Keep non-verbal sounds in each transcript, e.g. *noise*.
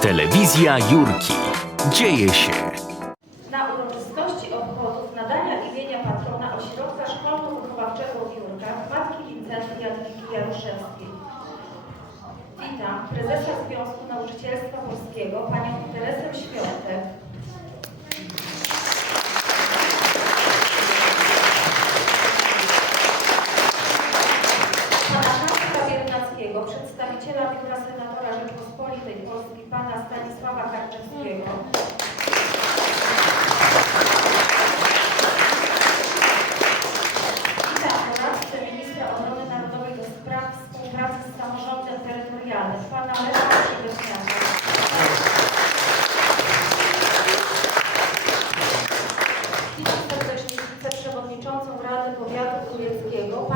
Telewizja Jurki. Dzieje się. เขียนก็ไ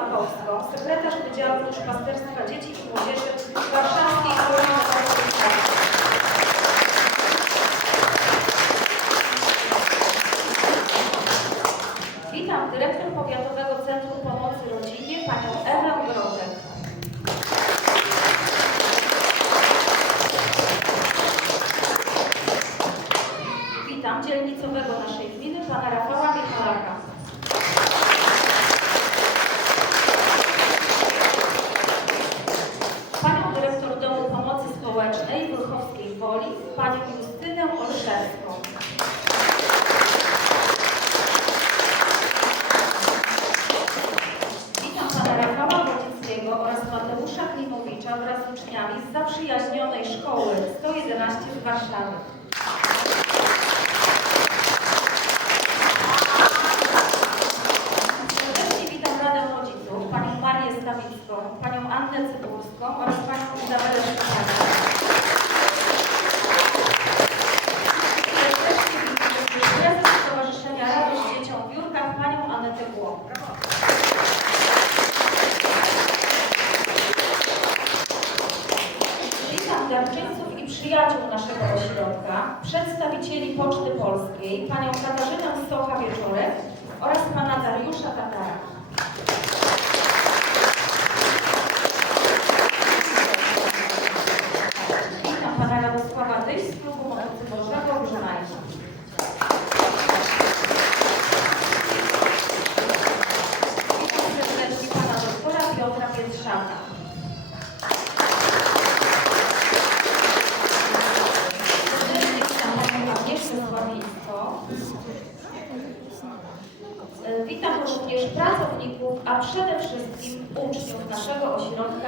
Makowską, sekretarz Wydziału Duszpasterstwa Dzieci i Młodzieży Warszawskiej Uniwersytetu. Witam dyrektor Powiatowego Centrum Pomocy Rodzinie, panią Ewę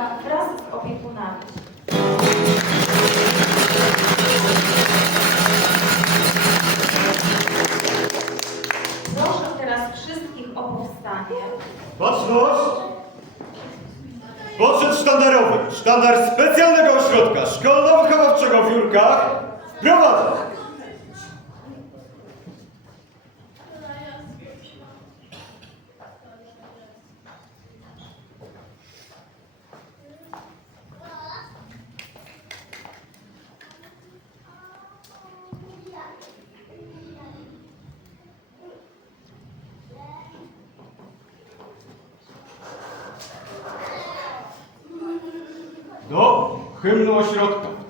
dziecka wraz z opiekunami. Proszę teraz wszystkich o powstanie. Baczność! Podszedł sztandarowy, sztandar specjalnego ośrodka szkolno-wychowawczego w Jurkach wprowadza 憤怒しろと。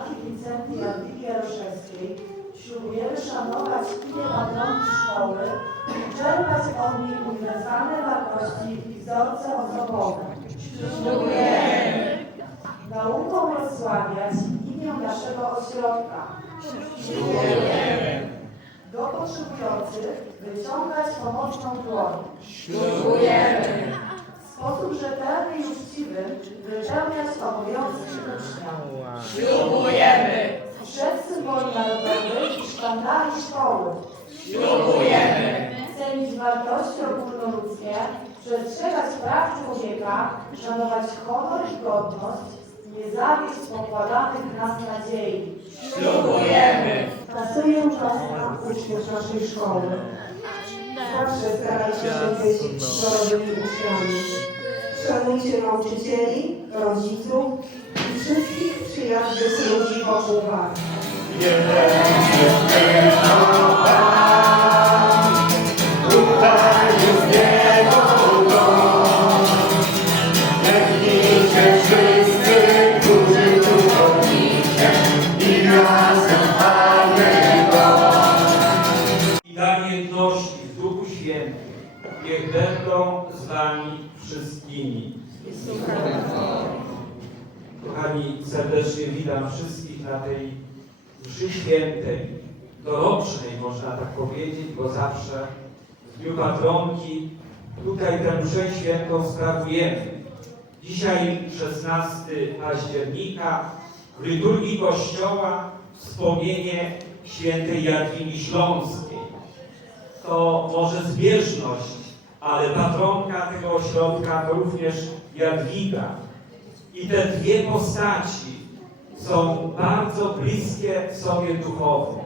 Matki Wincenty Jadwigi Jaroszewskiej ślubujemy szanować imię patronki szkoły i czerpać od niej uniwersalne wartości i wzorce osobowe. Ślubujemy nauką rozsławiać imię naszego ośrodka. Ślubujemy do potrzebujących wyciągać pomocną dłoń. W sposób rzetelny i uczciwy wypełniać obowiązki ucznia. Ślubujemy! Przed symboli narodowych i sztandami szkoły. Ślubujemy! Cenić wartości ogólnoludzkie, przestrzegać praw człowieka, szanować honor i godność, nie zawieść pokładanych w nas nadziei. Ślubujemy! Pracuję Was na uczniów naszej szkoły. Zawsze starajcie się być wzorowymi uczniami. Szanujcie nauczycieli, rodziców i wszystkich przyjaznych ludzi wokół Was. Witam wszystkich na tej mszy świętej, dorocznej można tak powiedzieć, bo zawsze w Dniu Patronki tutaj tę mszę świętą sprawujemy. Dzisiaj 16 października w liturgii Kościoła wspomnienie świętej Jadwigi Śląskiej. To może zbieżność, ale patronka tego ośrodka to również Jadwiga. I te dwie postaci są bardzo bliskie sobie duchowo.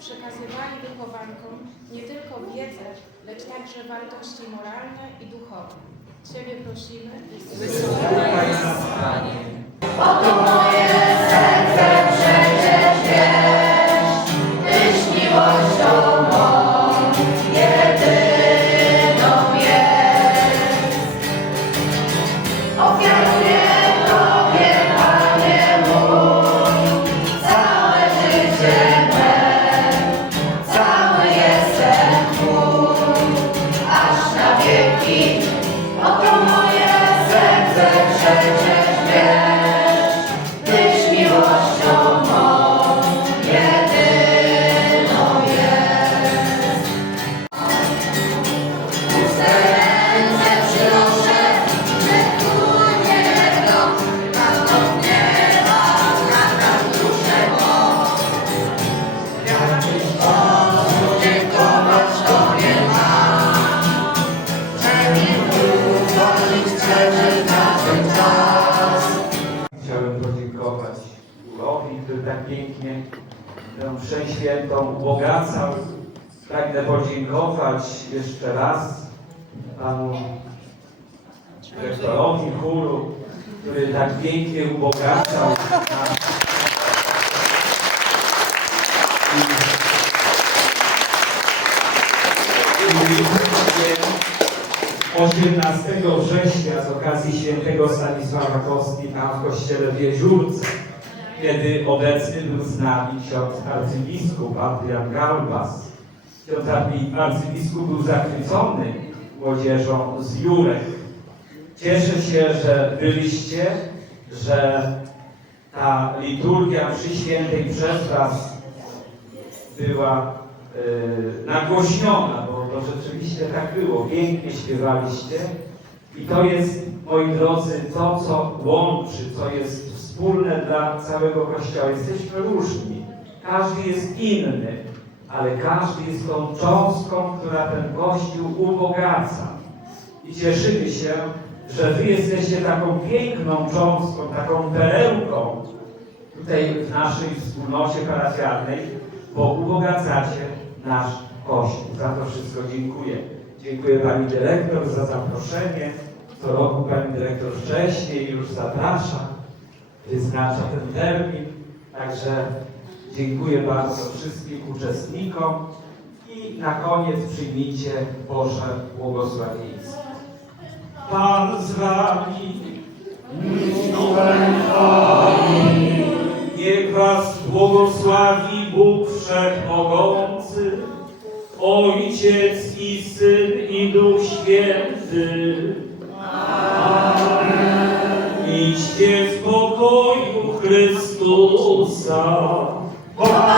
Przekazywali wychowankom nie tylko wiedzę, lecz także wartości moralne i duchowe. Ciebie prosimy i Słuchaj nas, Panie. Tyś dyrektorowi chóru, który tak pięknie ubogacał. I, i 18 września z okazji świętego Stanisława Kostki tam w kościele w Jeziórce kiedy obecny był z nami ksiądz arcybiskup Adrian Galbas. Ksiądz arcy- arcybiskup był zachwycony młodzieżą z Jurek. Cieszę się, że byliście, że ta liturgia przy świętej przez Was była y, nagłośniona, bo to rzeczywiście tak było. Pięknie śpiewaliście. I to jest, moi drodzy, to, co łączy, co jest wspólne dla całego Kościoła. Jesteśmy różni. Każdy jest inny, ale każdy jest tą cząstką, która ten Kościół ubogaca. I cieszymy się, że Wy jesteście taką piękną cząstką, taką perełką tutaj w naszej wspólnocie parafialnej, bo ubogacacie nasz Kościół. Za to wszystko dziękuję. Dziękuję Pani Dyrektor za zaproszenie. Co roku Pani Dyrektor wcześniej już zaprasza, wyznacza ten termin. Także dziękuję bardzo wszystkim uczestnikom i na koniec przyjmijcie Boże błogosławieństwo. Pan z Wami. Niech Was błogosławi Bóg Wszechmogący, Ojciec i Syn i Duch Święty. Idźcie w pokoju Chrystusa. Moje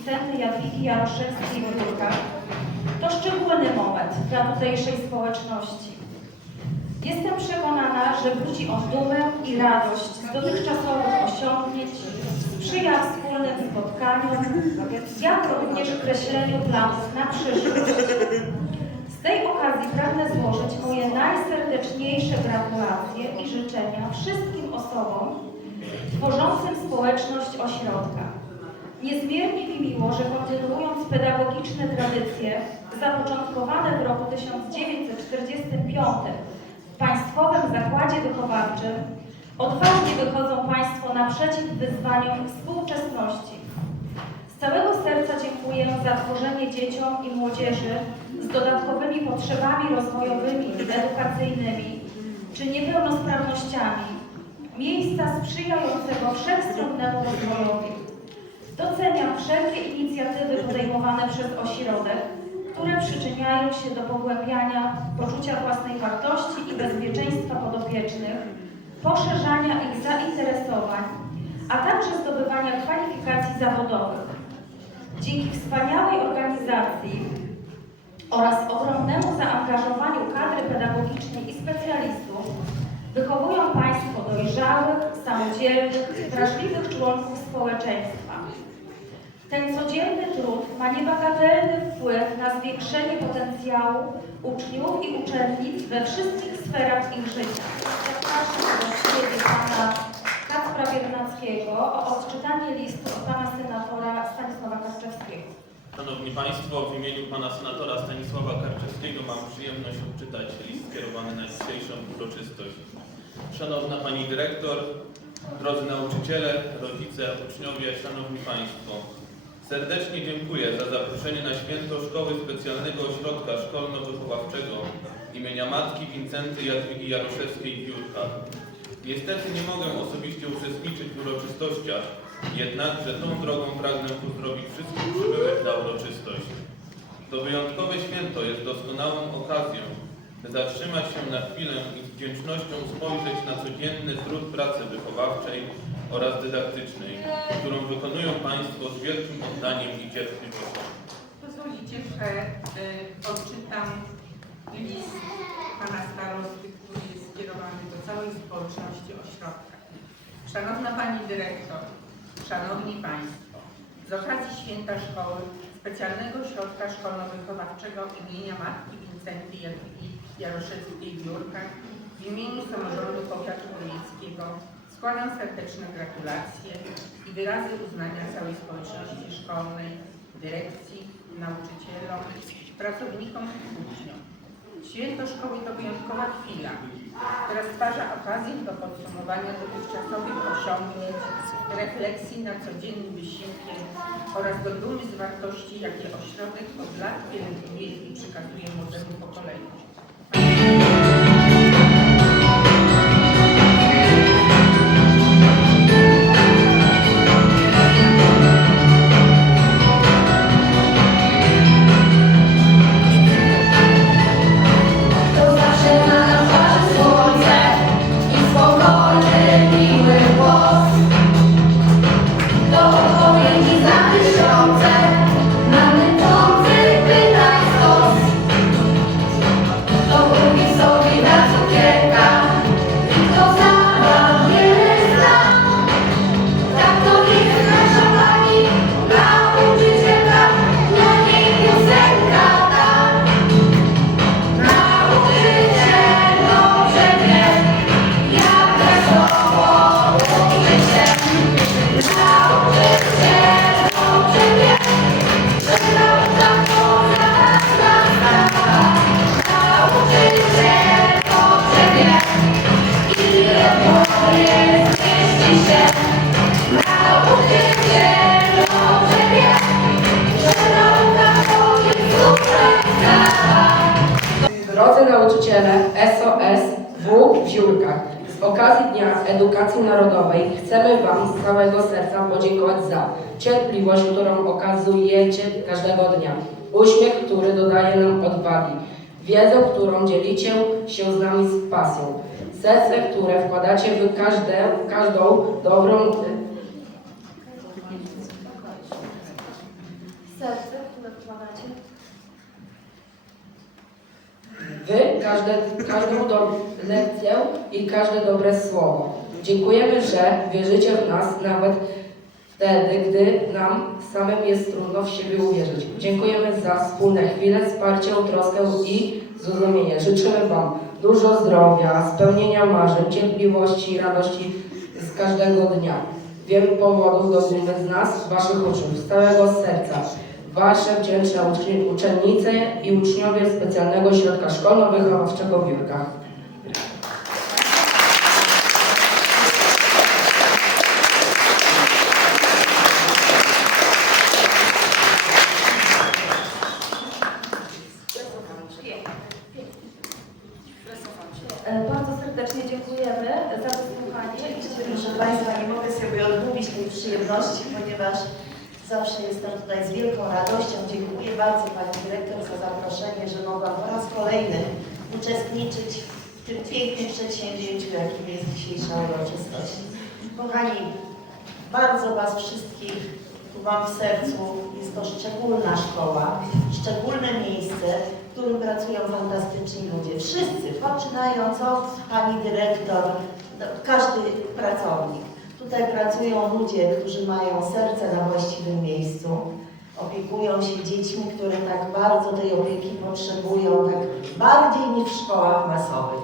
Wincenty Jadwigi Jaroszewskiej w Jurkach to szczególny moment dla tutejszej społeczności. Jestem przekonana, że budzi on dumę i radość z dotychczasowych osiągnięć, sprzyja wspólnym spotkaniom, jak również kreśleniu planów na przyszłość. Z tej okazji pragnę złożyć moje najserdeczniejsze gratulacje i życzenia wszystkim osobom tworzącym społeczność ośrodka. Niezmiernie mi miło, że kontynuując pedagogiczne tradycje zapoczątkowane w roku 1945 w Państwowym Zakładzie Wychowawczym, odważnie wychodzą Państwo naprzeciw wyzwaniom współczesności. Z całego serca dziękuję za tworzenie dzieciom i młodzieży z dodatkowymi potrzebami rozwojowymi edukacyjnymi czy niepełnosprawnościami miejsca sprzyjającego wszechstronnemu rozwojowi. Doceniam wszelkie inicjatywy podejmowane przez ośrodek, które przyczyniają się do pogłębiania poczucia własnej wartości i bezpieczeństwa podopiecznych, poszerzania ich zainteresowań, a także zdobywania kwalifikacji zawodowych. Dzięki wspaniałej organizacji oraz ogromnemu zaangażowaniu kadry pedagogicznej i specjalistów wychowują Państwo dojrzałych, samodzielnych, wrażliwych członków społeczeństwa. Ten codzienny trud ma niebagatelny wpływ na zwiększenie potencjału uczniów i uczennic we wszystkich sferach ich życia. Zapraszam do siebie Pana Kacpra Biernackiego o odczytanie listu od Pana Senatora Stanisława Karczewskiego. Szanowni Państwo, w imieniu Pana Senatora Stanisława Karczewskiego mam przyjemność odczytać list skierowany na dzisiejszą uroczystość. Szanowna Pani Dyrektor, drodzy nauczyciele, rodzice, uczniowie, Szanowni Państwo. Serdecznie dziękuję za zaproszenie na święto Szkoły Specjalnego Ośrodka Szkolno-Wychowawczego imienia Matki Wincenty Jadwigi Jaroszewskiej w Jurkach. Niestety nie mogę osobiście uczestniczyć w uroczystościach, jednakże tą drogą pragnę pozdrowić wszystkich przybyłych na uroczystość. To wyjątkowe święto jest doskonałą okazją, by zatrzymać się na chwilę i z wdzięcznością spojrzeć na codzienny trud pracy wychowawczej oraz dydaktycznej, którą wykonują Państwo z wielkim oddaniem i cierpliwością. Pozwolicie, że y, odczytam list pana starosty, który jest skierowany do całej społeczności ośrodka. Szanowna Pani Dyrektor, Szanowni Państwo, z okazji Święta Szkoły Specjalnego Ośrodka Szkolno-Wychowawczego imienia Matki Wincenty Jaroszewskiej w Jurkach w imieniu samorządu powiatu wojewódzkiego składam serdeczne gratulacje i wyrazy uznania całej społeczności szkolnej, dyrekcji, nauczycielom, pracownikom i uczniom. Święto szkoły to wyjątkowa chwila, która stwarza okazję do podsumowania dotychczasowych osiągnięć, refleksji nad codziennym wysiłkiem oraz do dumy z wartości, jakie ośrodek od lat pielęgnuje i przekazuje młodemu pokoleniu. Wkładacie. Wy każde, każdą do, lekcję i każde dobre słowo. Dziękujemy, że wierzycie w nas nawet wtedy, gdy nam samym jest trudno w siebie uwierzyć. Dziękujemy za wspólne chwile, wsparcie, troskę i zrozumienie. Życzymy Wam dużo zdrowia, spełnienia marzeń, cierpliwości i radości z każdego dnia. Wielu powodów do dumy z nas, Waszych uczniów, z całego serca. Wasze wdzięczne uczni- uczennice i uczniowie specjalnego środka szkolno-wychowawczego w Jurkach. E, Bardzo serdecznie dziękujemy za wysłuchanie i Proszę Państwa, nie mogę sobie odmówić tej przyjemności, ponieważ zawsze jestem tutaj z wielką radością. Dziękuję bardzo Pani Dyrektor za zaproszenie, że mogłam po raz kolejny uczestniczyć w tym pięknym przedsięwzięciu, jakim jest dzisiejsza uroczystość. Kochani, bardzo Was wszystkich tu mam w sercu. Jest to szczególna szkoła, szczególne miejsce, w którym pracują fantastyczni ludzie. Wszyscy, poczynając od Pani Dyrektor, każdy pracownik. Tutaj pracują ludzie, którzy mają serce na właściwym miejscu, opiekują się dziećmi, które tak bardzo tej opieki potrzebują, tak bardziej niż w szkołach masowych.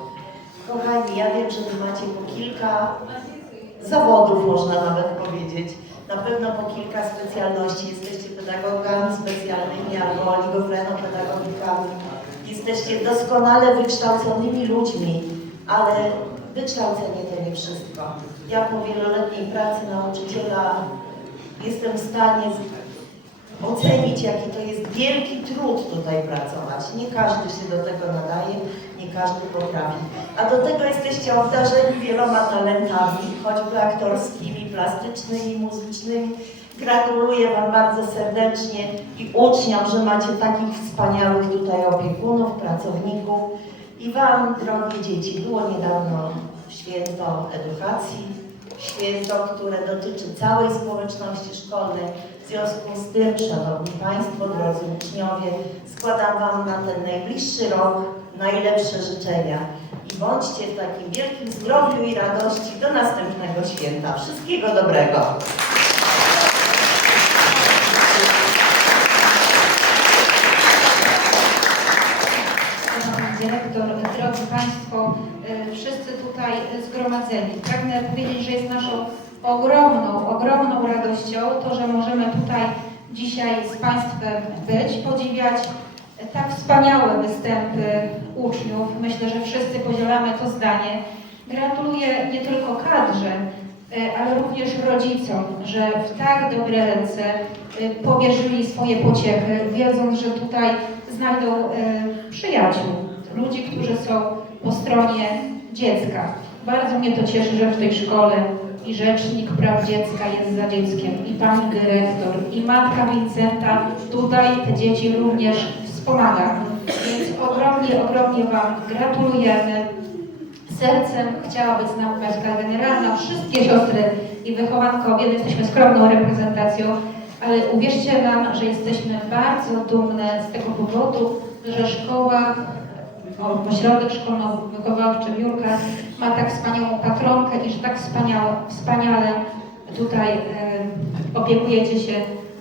Kochani, ja wiem, że Wy macie po kilka zawodów, można nawet powiedzieć. Na pewno po kilka specjalności. Jesteście pedagogami specjalnymi albo oligofrenopedagogikami. Jesteście doskonale wykształconymi ludźmi, ale wykształcenie to nie wszystko. Ja po wieloletniej pracy nauczyciela jestem w stanie ocenić, jaki to jest wielki trud tutaj pracować. Nie każdy się do tego nadaje, nie każdy potrafi. A do tego jesteście obdarzeni wieloma talentami, choćby aktorskimi, plastycznymi, muzycznymi. Gratuluję Wam bardzo serdecznie i uczniom, że macie takich wspaniałych tutaj opiekunów, pracowników. I Wam, drogie dzieci, było niedawno święto edukacji, święto, które dotyczy całej społeczności szkolnej. W związku z tym, Szanowni Państwo, drodzy uczniowie, składam Wam na ten najbliższy rok najlepsze życzenia i bądźcie w takim wielkim zdrowiu i radości do następnego święta. Wszystkiego dobrego! Dyrektor, drodzy Państwo, wszyscy tutaj zgromadzeni. Pragnę powiedzieć, że jest naszą ogromną, ogromną radością to, że możemy tutaj dzisiaj z Państwem być, podziwiać tak wspaniałe występy uczniów. Myślę, że wszyscy podzielamy to zdanie. Gratuluję nie tylko kadrze, e, ale również rodzicom, że w tak dobre ręce e, powierzyli swoje pociechy, wiedząc, że tutaj znajdą e, przyjaciół, ludzi, którzy są po stronie dziecka. Bardzo mnie to cieszy, że w tej szkole i Rzecznik Praw Dziecka jest za dzieckiem, i Pani Dyrektor, i Matka Wincenta tutaj te dzieci również wspomaga. Więc ogromnie, ogromnie Wam gratulujemy. Sercem chciała być z Generalna, wszystkie siostry i wychowankowie, my jesteśmy skromną reprezentacją, ale uwierzcie nam, że jesteśmy bardzo dumne z tego powodu, że szkoła, ośrodek szkolno-wychowawczy w Jurkach ma tak wspaniałą patronkę i że tak wspaniale, wspaniale tutaj e, opiekujecie się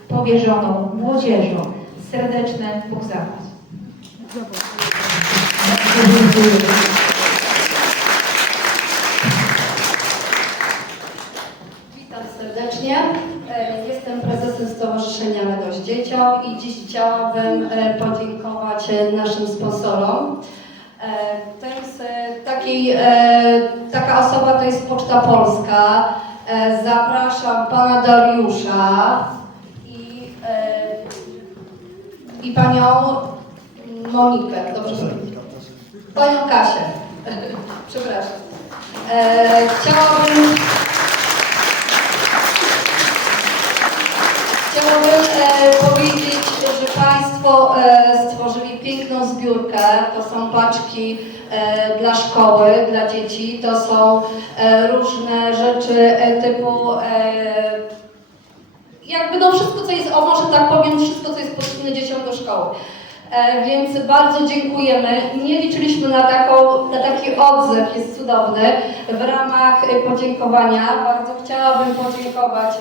powierzoną młodzieżą. Serdeczne Bóg za Was. Witam serdecznie. E, Jestem prezesem Stowarzyszenia Radość Dzieciom i dziś chciałabym e, podziękować e, naszym sponsorom. E, To jest e, taki, e, taka osoba, to jest Poczta Polska. Zapraszam pana Dariusza i, i panią Monikę, dobrze? Panią Kasię, *laughs* przepraszam. Chciałabym Chciałabym powiedzieć, Państwo e, stworzyli piękną zbiórkę. To są paczki e, dla szkoły, dla dzieci. To są e, różne rzeczy typu jakby no wszystko, co jest, o może tak powiem, wszystko, co jest potrzebne dzieciom do szkoły. Więc bardzo dziękujemy. Nie liczyliśmy na, taką, na taki odzew, jest cudowny. W ramach podziękowania bardzo chciałabym podziękować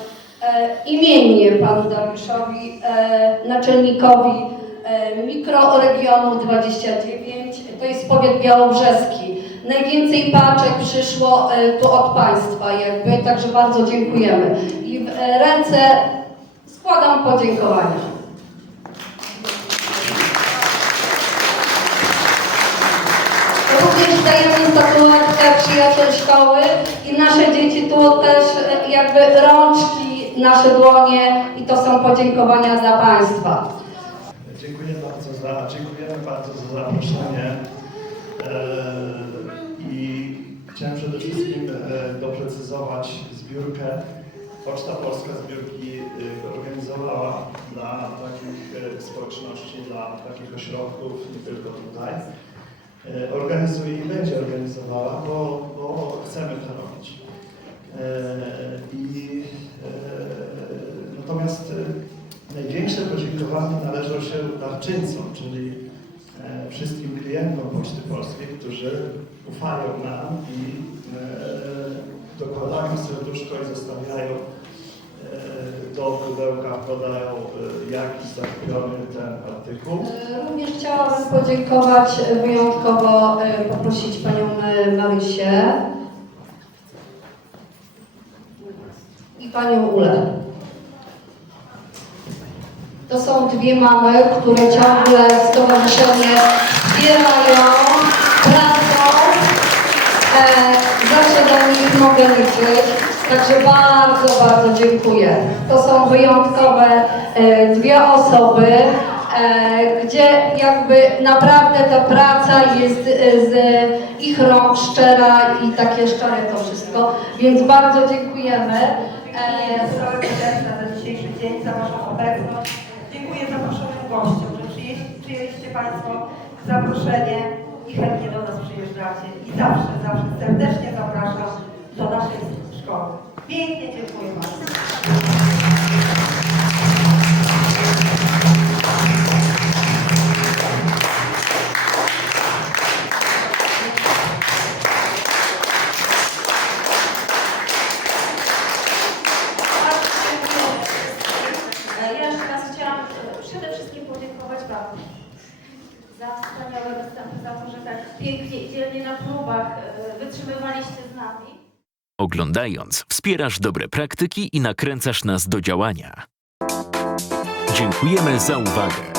imiennie panu Dariuszowi, e, naczelnikowi e, mikroregionu 29, to jest powiat białobrzeski. Najwięcej paczek przyszło e, tu od państwa jakby, także bardzo dziękujemy. I w e, ręce składam podziękowania. Również dajemy statuetkę przyjaciel szkoły i nasze dzieci tu też e, jakby rączki, nasze dłonie i to są podziękowania dla Państwa. Dziękuję bardzo za, dziękujemy bardzo za zaproszenie e, i chciałem przede wszystkim e, doprecyzować zbiórkę. Poczta Polska zbiórki e, organizowała dla takich społeczności, dla takich ośrodków, nie tylko tutaj. Organizuje i będzie organizowała, bo, bo chcemy to robić. E, I e, natomiast e, największe podziękowanie należą się darczyńcom, czyli wszystkim klientom Poczty Polskiej, którzy ufają nam i dokładają serduszko i zostawiają do pudełka, podają jakiś zakupiony ten artykuł. Również chciałabym podziękować wyjątkowo, poprosić Panią Marysię Panią Ulę. To są dwie mamy, które ciągle stowarzyszenie wspierają pracą. E, zawsze do nich mogę liczyć. Także bardzo, bardzo dziękuję. To są wyjątkowe e, dwie osoby, e, gdzie jakby naprawdę ta praca jest e, z ich rąk szczera i takie szczere to wszystko. Więc bardzo dziękujemy. E, Całego serca za dzisiejszy dzień, za Waszą obecność. Dziękuję zaproszonym gościom, że przyjęliście Państwo zaproszenie i chętnie do nas przyjeżdżacie. I zawsze, zawsze serdecznie zapraszam do naszej szkoły. Pięknie dziękuję bardzo. Pięknie i dzielnie na próbach e, wytrzymywaliście z nami. Oglądając, wspierasz dobre praktyki i nakręcasz nas do działania. Dziękujemy za uwagę.